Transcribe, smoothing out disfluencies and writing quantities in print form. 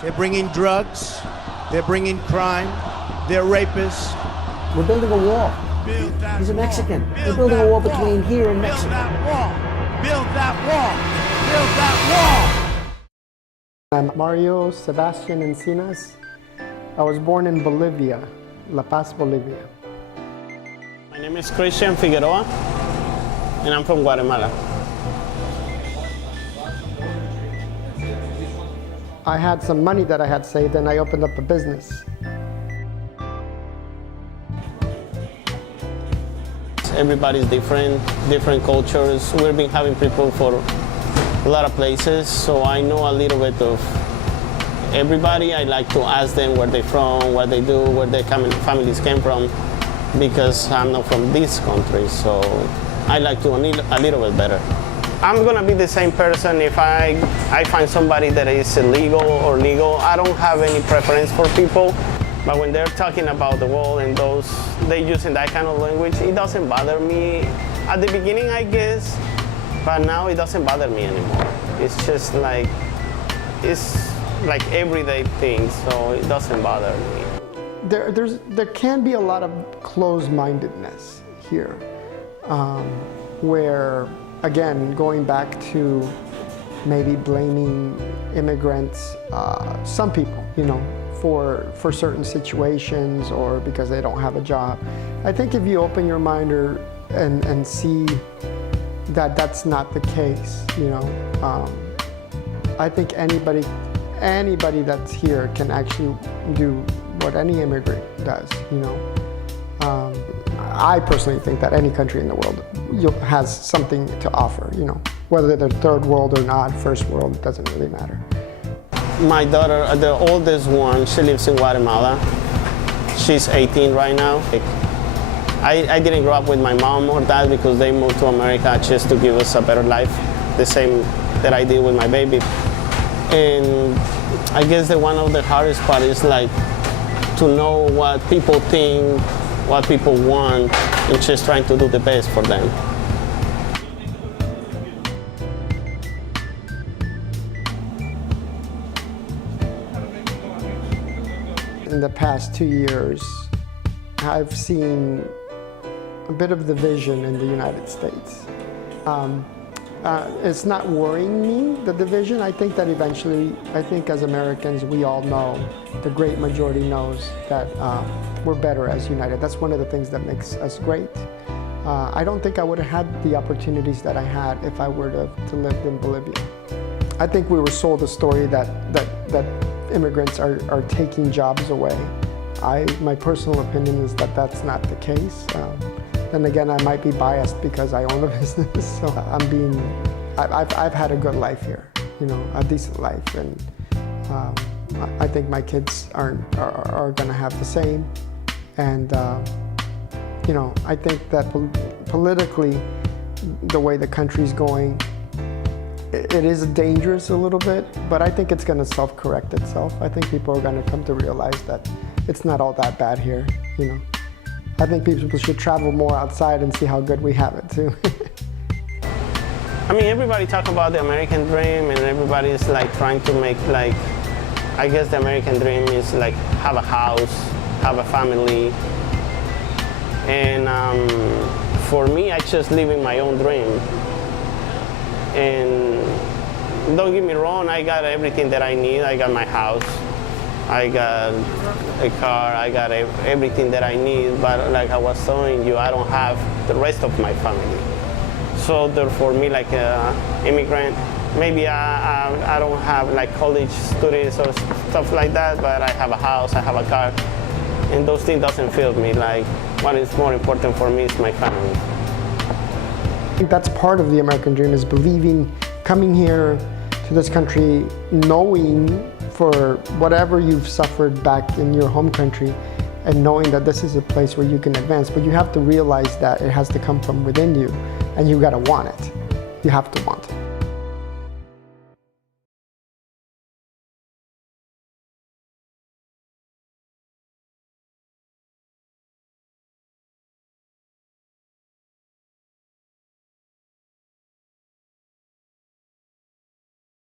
They're bringing drugs, they're bringing crime, they're rapists. We're building a wall. He's a Mexican. We're building a wall between here and Mexico. Build that wall. Build that wall. Build that wall. I'm Mario Sebastian Encinas. I was born in Bolivia, La Paz, Bolivia. My name is Christian Figueroa, and I'm from Guatemala. I had some money that I had saved and I opened up a business. Everybody's different cultures. We've been having people for a lot of places, so I know a little bit of everybody. I like to ask them where they're from, what they do, where their families came from, because I'm not from this country, so I like to a little bit better. I'm gonna be the same person if I find somebody that is illegal or legal. I don't have any preference for people, but when they're talking about the wall and they using that kind of language, it doesn't bother me. At the beginning, I guess, but now it doesn't bother me anymore. It's just like, it's like everyday thing, so it doesn't bother me. There can be a lot of closed-mindedness here, where, again, going back to maybe blaming immigrants, some people, for certain situations or because they don't have a job. I think if you open your mind and see that that's not the case, I think anybody that's here can actually do what any immigrant does, I personally think that any country in the world has something to offer, whether they're third world or not, first world, it doesn't really matter. My daughter, the oldest one, she lives in Guatemala. She's 18 right now. I didn't grow up with my mom or dad because they moved to America just to give us a better life, the same that I did with my baby. And I guess that one of the hardest part is like to know what people think, what people want, and just trying to do the best for them. In the past 2 years, I've seen a bit of division in the United States. It's not worrying me, the division. I think that eventually, as Americans, we all know, the great majority knows that we're better as united. That's one of the things that makes us great. I don't think I would have had the opportunities that I had if I were to live in Bolivia. I think we were sold a story that immigrants are taking jobs away. My personal opinion is that that's not the case. Then again, I might be biased because I own a business, so I've had a good life here, a decent life, and I think my kids are going to have the same. And I think that politically, the way the country's going, it is dangerous a little bit, but I think it's going to self-correct itself. I think people are going to come to realize that it's not all that bad here, I think people should travel more outside and see how good we have it too. I mean, everybody talk about the American dream, and everybody is like trying to make I guess the American dream is like have a house, have a family. And for me, I just living my own dream. And don't get me wrong, I got everything that I need. I got my house, I got a car, I got everything that I need, but like I was telling you, I don't have the rest of my family. So therefore, me like an immigrant, maybe I don't have like college studies or stuff like that, but I have a house, I have a car, and those things doesn't fill me. Like what is more important for me is my family. I think that's part of the American dream, is believing, coming here to this country, knowing for whatever you've suffered back in your home country, and knowing that this is a place where you can advance, but you have to realize that it has to come from within you, and you gotta want it. You have to want it.